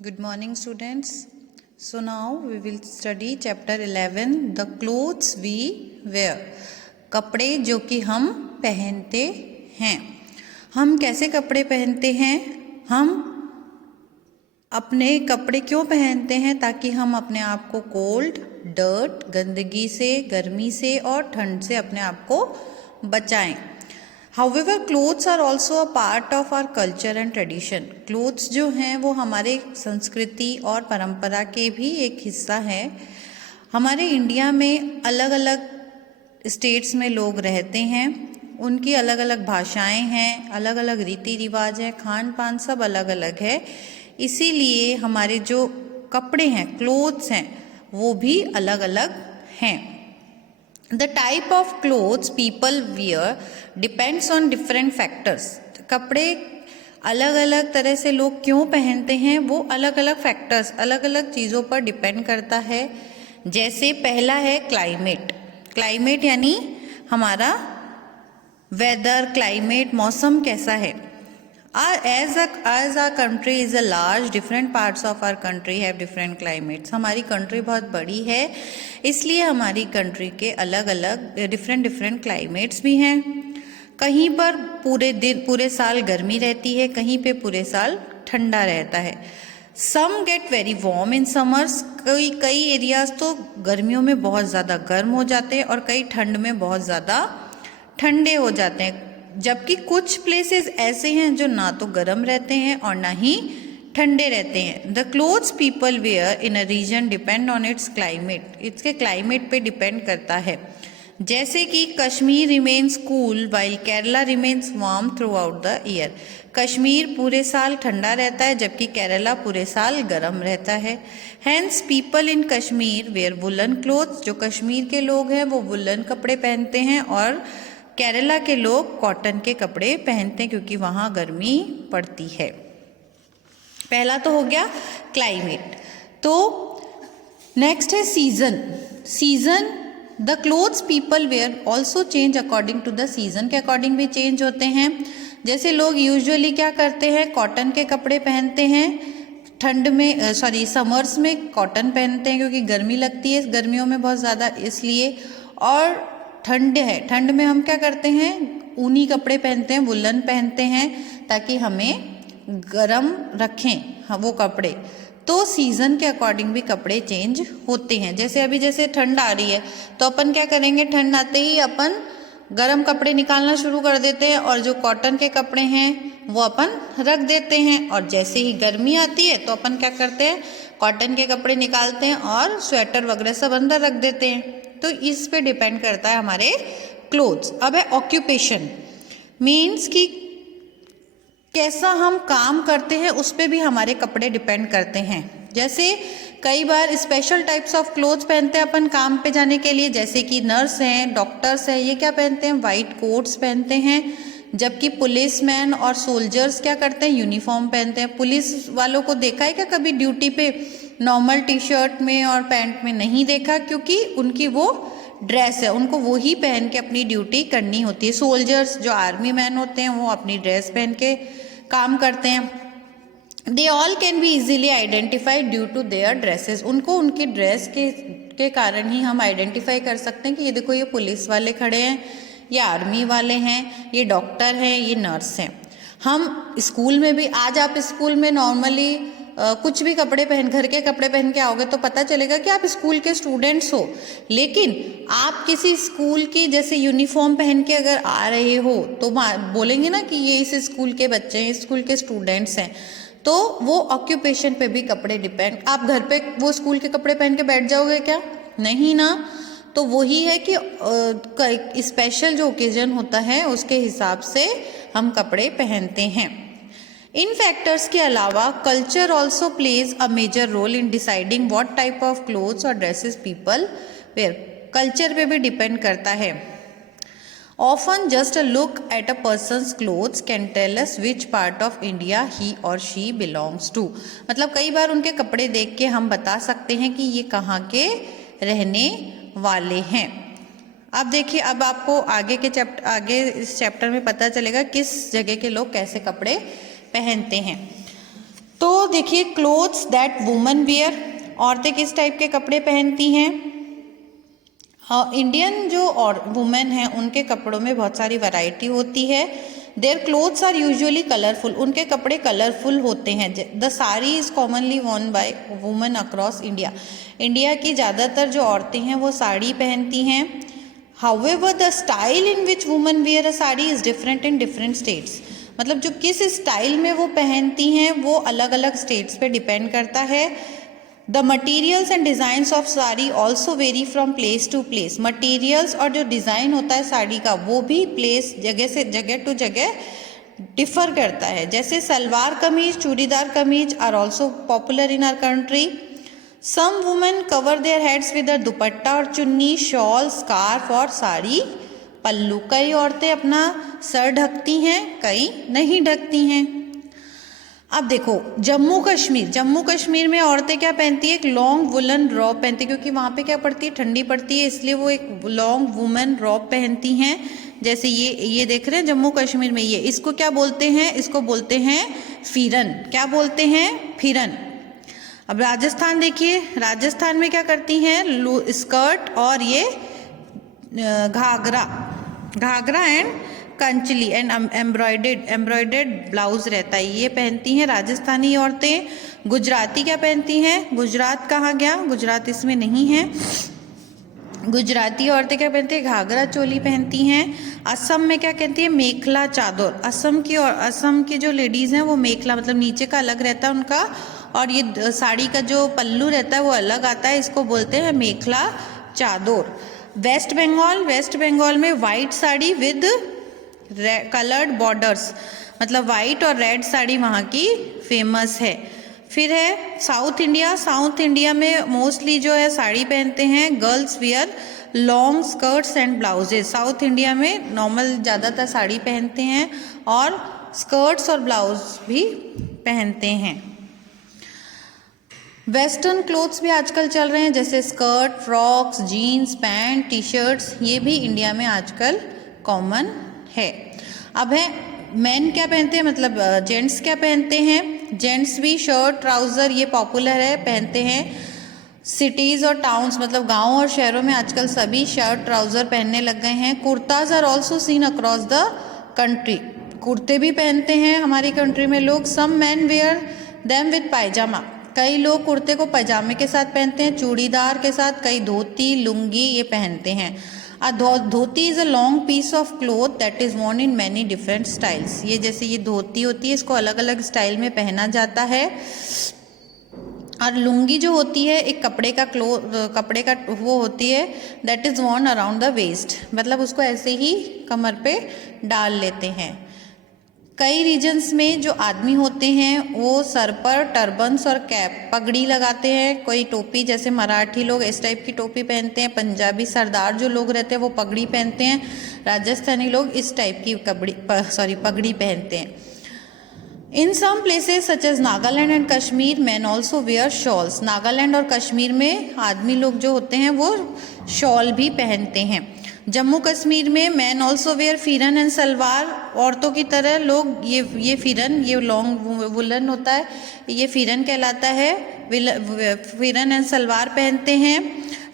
Good morning, students. So now we will study chapter 11, the clothes we wear. कपड़े जो कि हम पहनते हैं. हम कैसे कपड़े पहनते हैं? हम अपने कपड़े क्यों पहनते हैं? ताकि हम अपने आप को कोल्ड, डर्ट, गंदगी से, गर्मी से और ठंड से अपने आप को बचाएं. However, clothes are also a part of our culture and tradition. Clothes जो हैं वो हमारे संस्कृति और परंपरा के भी एक हिस्सा है. हमारे इंडिया में अलग अलग स्टेट्स में लोग रहते हैं, उनकी अलग अलग भाषाएं हैं, अलग अलग रीति रिवाज हैं, खान पान सब अलग अलग है. इसीलिए हमारे जो कपड़े हैं, क्लोथ्स हैं, वो भी अलग अलग हैं. The type of clothes people wear depends on different factors. कपड़े अलग अलग तरह से लोग क्यों पहनते हैं, वो अलग अलग फैक्टर्स, अलग अलग चीज़ों पर डिपेंड करता है. जैसे पहला है क्लाइमेट. क्लाइमेट यानी हमारा वेदर, क्लाइमेट, मौसम कैसा है. As our country is a large, different parts of our country have different climates. हमारी कंट्री बहुत बड़ी है, इसलिए हमारी कंट्री के अलग अलग डिफरेंट क्लाइमेट्स भी हैं. कहीं पर पूरे साल गर्मी रहती है, कहीं पे पूरे साल ठंडा रहता है. Some get very warm in summers. कई एरियाज तो गर्मियों में बहुत ज़्यादा गर्म हो जाते हैं और कई ठंड में बहुत ज़्यादा ठंडे हो जाते हैं. जबकि कुछ प्लेसेस ऐसे हैं जो ना तो गर्म रहते हैं और ना ही ठंडे रहते हैं. The clothes people wear in a region depend on its climate. इसके क्लाइमेट पे डिपेंड करता है. जैसे कि Kashmir remains cool while Kerala remains warm throughout the year. Kashmir पूरे साल ठंडा रहता है जबकि केरला पूरे साल गर्म रहता है. Hence people in Kashmir wear woollen clothes. जो कश्मीर के लोग हैं वो वुलन कपड़े पहनते हैं और केरला के लोग कॉटन के कपड़े पहनते हैं क्योंकि वहाँ गर्मी पड़ती है. पहला तो हो गया क्लाइमेट. तो नेक्स्ट है season. Season the clothes people wear also change according to the season के अकॉर्डिंग भी चेंज होते हैं. जैसे लोग यूजुअली क्या करते हैं, कॉटन के कपड़े पहनते हैं. ठंड में समर्स में कॉटन पहनते हैं क्योंकि गर्मी लगती है गर्मियों में बहुत ज़्यादा, इसलिए. और ठंड है, ठंड में हम क्या करते हैं, ऊनी कपड़े पहनते हैं, वुलन पहनते हैं ताकि हमें गरम रखें वो कपड़े. तो सीज़न के अकॉर्डिंग भी कपड़े चेंज होते हैं. जैसे ठंड आ रही है तो अपन क्या करेंगे, ठंड आते ही अपन गरम कपड़े निकालना शुरू कर देते हैं और जो कॉटन के कपड़े हैं वो अपन रख देते हैं. और जैसे ही गर्मी आती है तो अपन क्या करते हैं, कॉटन के कपड़े निकालते हैं और स्वेटर वगैरह सब अंदर रख देते हैं. तो इस पे डिपेंड करता है हमारे क्लोथ्स. अब है ऑक्यूपेशन. मीन्स कि कैसा हम काम करते हैं उस पे भी हमारे कपड़े डिपेंड करते हैं. जैसे कई बार स्पेशल टाइप्स ऑफ क्लोथ्स पहनते हैं अपन काम पे जाने के लिए. जैसे कि नर्स हैं, डॉक्टर्स हैं, ये क्या पहनते हैं, वाइट कोट्स पहनते हैं. जबकि पुलिसमैन और सोल्जर्स क्या करते हैं, यूनिफॉर्म पहनते हैं. पुलिस वालों को देखा है क्या कभी ड्यूटी पे नॉर्मल टी शर्ट में और पैंट में? नहीं देखा, क्योंकि उनकी वो ड्रेस है, उनको वो ही पहन के अपनी ड्यूटी करनी होती है. सोल्जर्स जो आर्मी मैन होते हैं वो अपनी ड्रेस पहन के काम करते हैं. They all can be easily identified due to their dresses. उनको उनकी ड्रेस के कारण ही हम आइडेंटिफाई कर सकते हैं कि ये देखो ये पुलिस वाले खड़े हैं, ये आर्मी वाले हैं, ये डॉक्टर हैं, ये नर्स हैं. हम स्कूल में भी, आज आप स्कूल में नॉर्मली कुछ भी कपड़े घर के कपड़े पहन के आओगे तो पता चलेगा कि आप स्कूल के स्टूडेंट्स हो. लेकिन आप किसी स्कूल की जैसे यूनिफॉर्म पहन के अगर आ रहे हो तो बोलेंगे ना कि ये इस स्कूल के बच्चे हैं, स्कूल के स्टूडेंट्स हैं. तो वो ऑक्यूपेशन पे भी कपड़े डिपेंड. आप घर पे वो स्कूल के कपड़े पहन के बैठ जाओगे क्या? नहीं ना. तो वही है कि स्पेशल जो ओकेजन होता है उसके हिसाब से हम कपड़े पहनते हैं. इन फैक्टर्स के अलावा culture also plays a major role in deciding what type of clothes और ड्रेसेस पीपल वेयर. कल्चर पे भी डिपेंड करता है. Often just a look at a person's clothes can tell us which part of India he और she belongs to. मतलब कई बार उनके कपड़े देख के हम बता सकते हैं कि ये कहाँ के रहने वाले हैं. अब देखिए, अब आपको आगे इस चैप्टर में पता चलेगा किस जगह के लोग कैसे कपड़े पहनते हैं. तो देखिए क्लोथ्स दैट वुमेन वियर, औरतें किस टाइप के कपड़े पहनती हैं। इंडियन जो और वुमेन हैं उनके कपड़ों में बहुत सारी वैरायटी होती है। Their clothes are usually colourful, उनके कपड़े कलरफुल होते हैं। The sari is commonly worn by women across India, India की ज़्यादातर जो औरतें हैं वो साड़ी पहनती हैं। However the style in which women wear a sari is different in different states, मतलब जो किस स्टाइल में वो पहनती हैं वो अलग अलग स्टेट्स पे डिपेंड करता है। The materials and designs of sari also vary from place to place, materials और जो डिज़ाइन होता है साड़ी का वो भी प्लेस जगह से जगह टू जगह डिफर करता है। जैसे salwar kameez, churidar kameez are also popular in our country. Some women cover their heads with dupatta और चुन्नी, शॉल, स्कार्फ और साड़ी पल्लू। कई औरतें अपना सर ढकती हैं, कई नहीं ढकती हैं। अब देखो जम्मू कश्मीर में औरतें क्या पहनती है, एक लॉन्ग वुलन रॉब पहनती है, क्योंकि वहाँ पे क्या पड़ती है, ठंडी पड़ती है, इसलिए वो एक लॉन्ग वुमेन रॉब पहनती हैं। जैसे ये देख रहे हैं जम्मू कश्मीर में, ये इसको क्या बोलते हैं, इसको बोलते हैं फिरन। क्या बोलते हैं, फिरन। अब राजस्थान देखिए, राजस्थान में क्या करती हैं, स्कर्ट और ये ghagra and kanchli and embroidered blouse रहता है, ये पहनती हैं राजस्थानी औरतें। गुजराती क्या पहनती हैं, गुजरात कहाँ गया, गुजरात इसमें नहीं है। गुजराती औरतें क्या पहनती हैं, घाघरा चोली पहनती हैं। असम में क्या कहती है, मेखला चादर। असम की जो लेडीज़ हैं वो मेखला मतलब नीचे का अलग रहता है उनका, और ये साड़ी का जो पल्लू रहता है वो अलग आता है, इसको बोलते हैं मेखला चादर। वेस्ट बंगाल में white sari with coloured borders, मतलब वाइट और रेड साड़ी वहाँ की फेमस है। फिर है साउथ इंडिया में मोस्टली जो है साड़ी पहनते हैं। Girls wear long skirts and blouses, south India में नॉर्मल ज़्यादातर साड़ी पहनते हैं और स्कर्ट्स और ब्लाउज भी पहनते हैं। वेस्टर्न क्लोथ्स भी आजकल चल रहे हैं, जैसे skirt, frocks, jeans, pant, T shirts, ये भी इंडिया में आजकल कॉमन है। अब है मेन क्या पहनते हैं, मतलब जेंट्स क्या पहनते हैं। जेंट्स भी शर्ट, ट्राउज़र ये पॉपुलर है, पहनते हैं। सिटीज़ और टाउन्स मतलब गाँव और शहरों में आजकल सभी शर्ट ट्राउज़र पहनने लग गए हैं। Kurtas are also seen across the country, कुर्ते भी पहनते हैं हमारी कंट्री में लोग। Some man wear them with pyjama, कई लोग कुर्ते को पैजामे के साथ पहनते हैं, चूड़ीदार के साथ, कई धोती, लुंगी ये पहनते हैं। Dhoti is a long piece of cloth that is worn in many different styles, ये जैसे ये धोती होती है इसको अलग अलग स्टाइल में पहना जाता है। और लुंगी जो होती है एक कपड़े का वो होती है that is worn around the waist, मतलब उसको ऐसे ही कमर पे डाल लेते हैं। कई रीजन्स में जो आदमी होते हैं वो सर पर टर्बन्स और कैप पगड़ी लगाते हैं, कोई टोपी, जैसे मराठी लोग इस टाइप की टोपी पहनते हैं, पंजाबी सरदार जो लोग रहते हैं वो पगड़ी पहनते हैं, राजस्थानी लोग इस टाइप की पगड़ी पहनते हैं। In some places such as Nagaland and Kashmir men also wear shawls, Nagaland और कश्मीर में आदमी लोग जो होते हैं वो शॉल भी पहनते हैं। जम्मू कश्मीर में मैन ऑल्सो वेयर फिरन एंड सलवार, औरतों की तरह लोग ये फिरन, ये लॉन्ग वुलन होता है, ये फिरन कहलाता है, फिरन एंड सलवार पहनते हैं।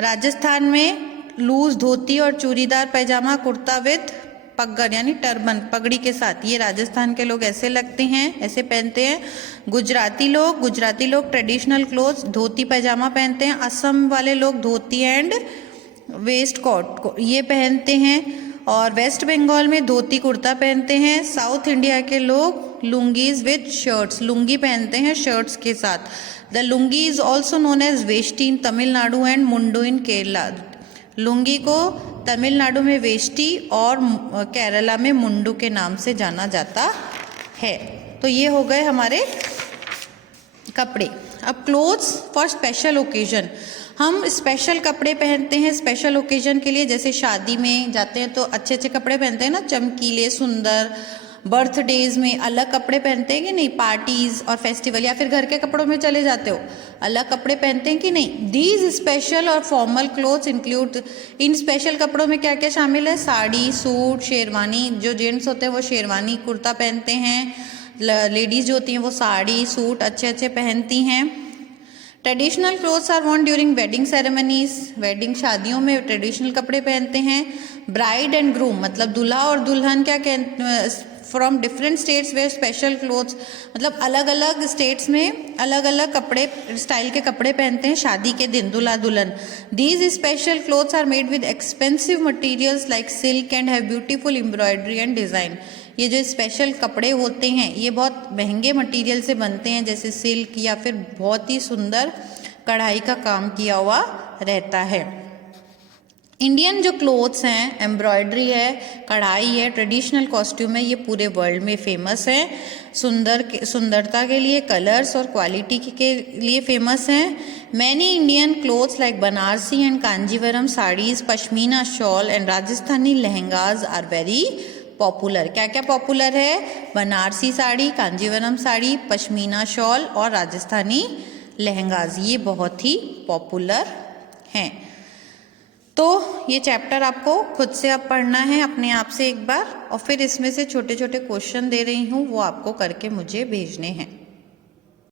राजस्थान में लूज धोती और चूड़ीदार पैजामा, कुर्ता विद पगड़ यानी टर्बन पगड़ी के साथ, ये राजस्थान के लोग ऐसे लगते हैं, ऐसे पहनते हैं। गुजराती लोग ट्रेडिशनल क्लोथ्स धोती पैजामा पहनते हैं। असम वाले लोग धोती एंड वेस्ट कोट ये पहनते हैं, और वेस्ट बंगाल में धोती कुर्ता पहनते हैं। साउथ इंडिया के लोग लुंगीज विद शर्ट्स, लुंगी पहनते हैं शर्ट्स के साथ। The lungi is also known as veshti in Tamil Nadu and mundu in Kerala, lungi को तमिलनाडु में वेष्टी और केरला में मुंडू के नाम से जाना जाता है। तो ये हो गए हमारे कपड़े। अब क्लोथ्स फॉर स्पेशल ओकेजन, हम स्पेशल कपड़े पहनते हैं स्पेशल ओकेजन के लिए, जैसे शादी में जाते हैं तो अच्छे अच्छे कपड़े पहनते हैं ना, चमकीले सुंदर। बर्थडेज में अलग कपड़े पहनते हैं कि नहीं, पार्टीज और फेस्टिवल, या फिर घर के कपड़ों में चले जाते हो अलग कपड़े पहनते हैं कि नहीं। दीज स्पेशल और फॉर्मल क्लोथ्स इंक्लूड, इन स्पेशल कपड़ों में क्या क्या शामिल है, साड़ी, सूट, शेरवानी, जो जेंट्स होते हैं वो शेरवानी कुर्ता पहनते हैं, लेडीज़ जो होती हैं वो साड़ी सूट अच्छे अच्छे पहनती हैं। Traditional clothes are worn during wedding ceremonies, wedding शादियों में ट्रेडिशनल कपड़े पहनते हैं। ब्राइड एंड ग्रूम मतलब दूल्हा और दुल्हन क्या कहते from different states wear special clothes, मतलब अलग अलग स्टेट्स में अलग अलग कपड़े स्टाइल के कपड़े पहनते हैं शादी के दिन दूल्हा दुल्हन। These special clothes are made with expensive materials like silk and have beautiful embroidery and design. ये जो स्पेशल कपड़े होते हैं ये बहुत महंगे मटेरियल से बनते हैं, जैसे सिल्क या फिर बहुत ही सुंदर कढ़ाई का काम किया हुआ रहता है। इंडियन जो क्लोथ्स हैं, एम्ब्रॉयडरी है, कढ़ाई है, ट्रेडिशनल कॉस्ट्यूम है, ये पूरे वर्ल्ड में फेमस हैं। सुंदरता के लिए, कलर्स और क्वालिटी के लिए फेमस हैं। Many Indian clothes like Banarasi and Kanjeevaram saris, pashmina shawl and Rajasthani lehengas are very popular. क्या क्या पॉपुलर है? बनारसी साड़ी, कांजीवरम साड़ी, पश्मीना शॉल और राजस्थानी लहंगाज, ये बहुत ही पॉपुलर हैं। तो ये चैप्टर आपको खुद से अब पढ़ना है अपने आप से एक बार, और फिर इसमें से छोटे छोटे क्वेश्चन दे रही हूँ वो आपको करके मुझे भेजने हैं।